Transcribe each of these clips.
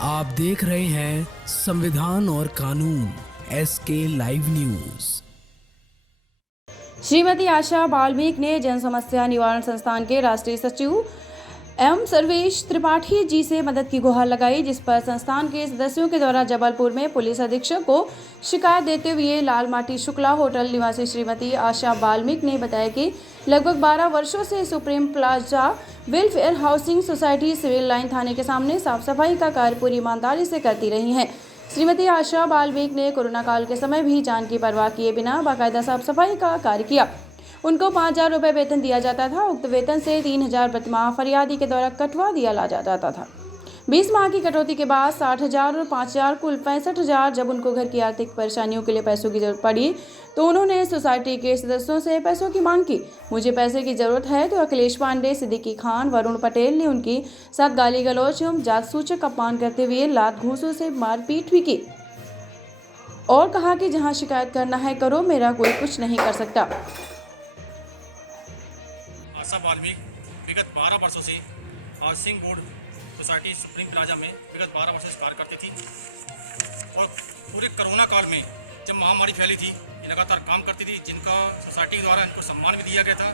आप देख रहे हैं संविधान और कानून SK live news. Shrimati Asha Balmik ने जन समस्या निवारण संस्थान के राष्ट्रीय सचिव एम सर्वेश त्रिपाठी जी से मदद की गुहार लगाई, जिस पर संस्थान के सदस्यों के द्वारा जबलपुर में पुलिस अधीक्षक को शिकायत देते हुए लाल माटी शुक्ला होटल निवासी श्रीमती आशा बाल्मीक ने बताया कि लगभग 12 वर्षों से supreme plaza welfare housing society civil line थाने के सामने साफ सफाई का कार्य पूरी ईमानदारी से करती रही हैं। श्रीमती आशा बाल्मीक ने कोरोना काल के समय भी जान की परवाह किए बिना बाकायदा साफ सफाई का कार्य किया। उनको 5,000 रुपये वेतन दिया जाता था। उक्त वेतन से 3,000 प्रतिमाह फरियादी के द्वारा कटवा दिया जाता था। 20 माह की कटौती के बाद 60,000 और 5,000 कुल 65,000 जब उनको घर की आर्थिक परेशानियों के लिए पैसों की जरूरत पड़ी तो उन्होंने सोसाइटी के सदस्यों से पैसों की मांग की। मुझे पैसे की जरूरत है तो अखिलेश पांडे, सिद्दीकी खान, वरुण पटेल ने उनकी साथ गाली गलौज एवं जात सूचक अपमान करते हुए लात घूंसों से मारपीट भी की और कहा कि जहां शिकायत करना है करो, मेरा कोई कुछ नहीं कर सकता। आशा बाल्मीक विगत 12 वर्षों से housing board society supreme plaza में विगत 12 वर्षों से कार्य करती थी और पूरे कोरोना काल में जब महामारी फैली थी ये लगातार काम करती थी, जिनका सोसाइटी द्वारा इनको सम्मान भी दिया गया था।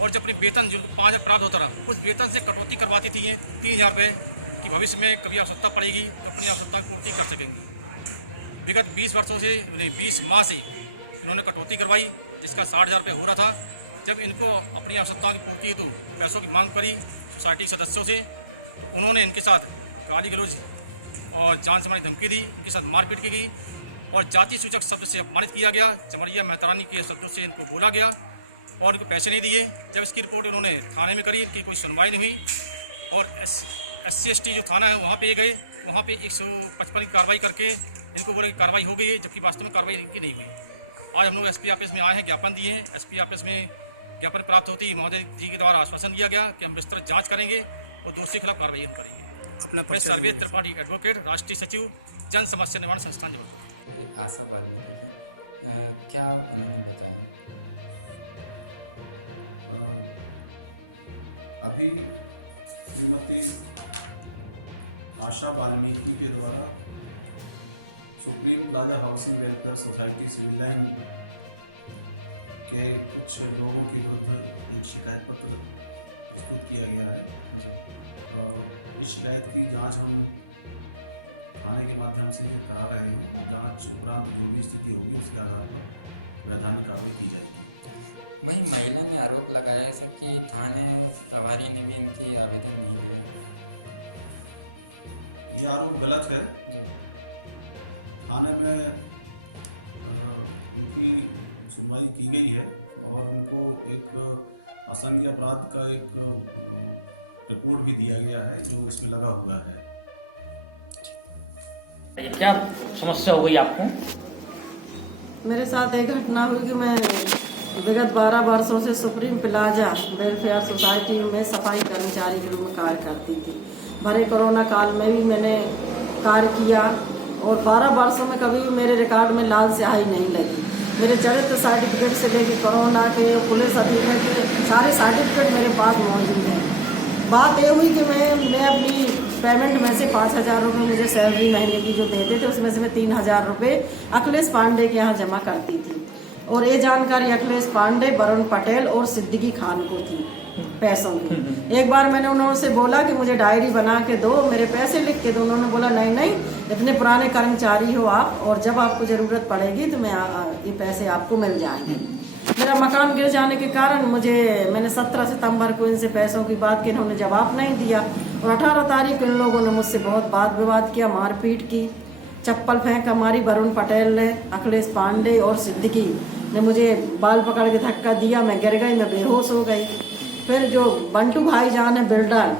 और जब अपनी वेतन जो 5,000 प्राप्त होता रहा उस वेतन से कटौती करवाती थी ये 3,000 रुपये कि भविष्य में कभी आवश्यकता पड़ेगी तो अपनी आवश्यकता की पूर्ति कर सकेंगे। विगत 20 वर्षों से 20 माह से इन्होंने कटौती करवाई, जिसका 60,000 रुपये हो रहा था। जब इनको अपनी आवश्यकता की पूर्ति हेतु पैसों की मांग करी सोसाइटी के सदस्यों से, उन्होंने इनके साथ गाली गलौज और जान से मारने की धमकी दी, इनके साथ मारपीट की गई और जाति सूचक शब्द से अपमानित किया गया। चमड़िया मेहतरानी के शब्दों से इनको बोला गया और इनको पैसे नहीं दिए। जब इसकी रिपोर्ट उन्होंने थाने में करी, इनकी कोई सुनवाई नहीं हुई और SC/ST जो थाना है वहाँ पे गए, वहाँ पे 155 की कार्रवाई करके इनको बोले कार्रवाई हो गई है, जबकि वास्तव में कार्रवाई इनकी नहीं हुई। आज हम लोग SP ऑफिस में आए हैं, ज्ञापन दिए हैं। SP ऑफिस में ज्ञापन प्राप्त होती ही महोदय जी के द्वारा आश्वासन दिया गया कि हम विस्तृत जांच करेंगे और दोषी के खिलाफ कार्रवाई करेंगे। मैं सर्वेश त्रिपाठी एडवोकेट, राष्ट्रीय सचिव, जन समस्या निवारण संस्थान जबलपुर। आशा बाल्मीक क्या अभी श्रीमती आशा बाल्मीकि के द्वारा supreme plaza housing welfare society civil line के कुछ लोगों के विरुद्ध एक शिकायत पत्र प्रस्तुत किया गया है। इस शिकायत की जांच हम थाने के माध्यम से करा रहे हैं। जांच उपरांत जो भी स्थिति होगी उसके आधार पर वैधानिक कार्रवाई की जाएगी। वही महिला ने आरोप लगाया है सर कि थाने प्रभारी ने भी इनकी आवेदन नहीं किया। ये आरोप गलत है। थाने में उनकी सुनवाई की गई है और उनको एक असंज्ञेय अपराध का एक रिपोर्ट भी दिया गया है जो इसमें लगा हुआ है। क्या समस्या हो गई आपको? मेरे साथ एक घटना हुई कि मैं विगत 12 वर्षों से सुप्रीम प्लाजा वेलफेयर सोसाइटी में सफाई कर्मचारी के रूप में कार्य करती थी। भरे कोरोना काल में भी मैंने कार्य किया और 12 वर्षों में कभी मेरे रिकॉर्ड में लाल स्याही नहीं लगी। मेरे चरित्र सर्टिफिकेट से लेकर कोरोना के पुलिस अधीक्षक के सारे सर्टिफिकेट मेरे पास मौजूद हैं। बात ये हुई कि मैं अपनी पेमेंट में से 5,000 रुपये मुझे सैलरी महीने की जो देते थे उसमें से मैं 3,000 रुपये अखिलेश पांडे के यहाँ जमा करती थी और ये जानकारी अखिलेश पांडे, वरुण पटेल और सिद्दीकी खान को थी पैसों की। एक बार मैंने उन्होंने बोला कि मुझे डायरी बना के दो, मेरे पैसे लिख के दो। उन्होंने बोला नहीं नहीं, इतने पुराने कर्मचारी हो आप और जब आपको जरूरत पड़ेगी तो ये पैसे आपको मिल जाएंगे। मेरा मकान गिर जाने के कारण मैंने 17 सितंबर को इनसे पैसों की बात की, इन्होंने जवाब नहीं दिया और 18 तारीख को इन लोगों ने मुझसे बहुत वाद विवाद किया, मारपीट की, चप्पल फेंक मारी। वरुण पटेल ने, अखिलेश पांडे और सिद्दीकी ने मुझे बाल पकड़ के धक्का दिया, मैं गिर गई, मैं बेहोश हो गई। फिर जो बंटू भाईजान है बिल्डर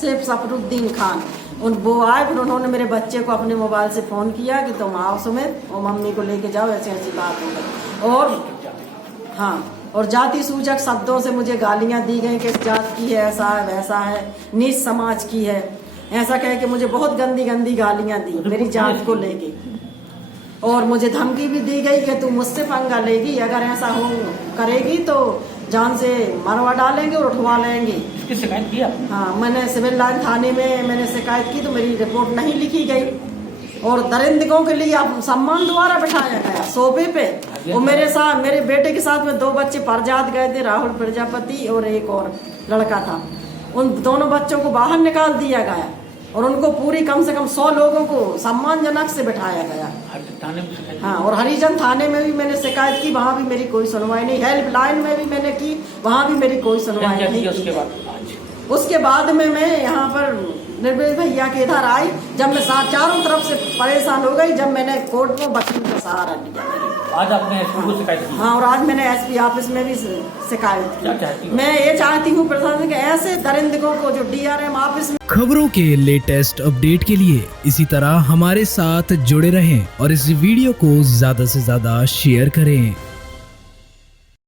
शेख सफरुद्दीन खान, वो आए, फिर उन्होंने मेरे बच्चे को अपने मोबाइल से फोन किया कि तुम आओ सुमित और मम्मी को लेके जाओ, ऐसी ऐसी बात हो गई। और जाति सूचक शब्दों से मुझे गालियां दी गई कि इस जात की है, ऐसा है वैसा है, नीच समाज की है, ऐसा कह के मुझे बहुत गंदी गंदी गालियां दी मेरी जात को लेके। और मुझे धमकी भी दी गई कि तू मुझसे पंगा लेगी, अगर ऐसा हो करेगी तो जान से मरवा डालेंगे और उठवा लेंगे। इसकी शिकायत की आपने? हाँ, मैंने सिविल लाइन थाने में मैंने शिकायत की तो मेरी रिपोर्ट नहीं लिखी गई और दरिंदों के लिए आप सम्मान द्वारा बिठाया गया सोफे पे। और मेरे साथ, मेरे बेटे के साथ में 2 बच्चे परजात गए थे, राहुल प्रजापति और एक और लड़का था। उन दोनों बच्चों को बाहर निकाल दिया गया और उनको पूरी कम से कम 100 लोगों को सम्मानजनक से बिठाया गया। थाने में शिकायत? हाँ, और हरिजन थाने में भी मैंने शिकायत की, वहाँ भी मेरी कोई सुनवाई नहीं। हेल्पलाइन में भी मैंने की, वहाँ भी मेरी कोई सुनवाई नहीं की। उसके बाद में मैं यहाँ पर निर्भय भैया के इधर आई, जब मैं चारों तरफ से परेशान हो गई, जब मैंने कोर्ट में वकील का सहारा लिया। आज आपने एसपी को शिकायत की? हाँ, और आज मैंने एसपी ऑफिस में भी शिकायत क्या चाहती की। मैं ये चाहती हूँ प्रशासन के ऐसे दरिंदों को जो DRM ऑफिस में। खबरों के लेटेस्ट अपडेट के लिए इसी तरह हमारे साथ जुड़े रहें और इस वीडियो को ज्यादा से ज्यादा शेयर करें।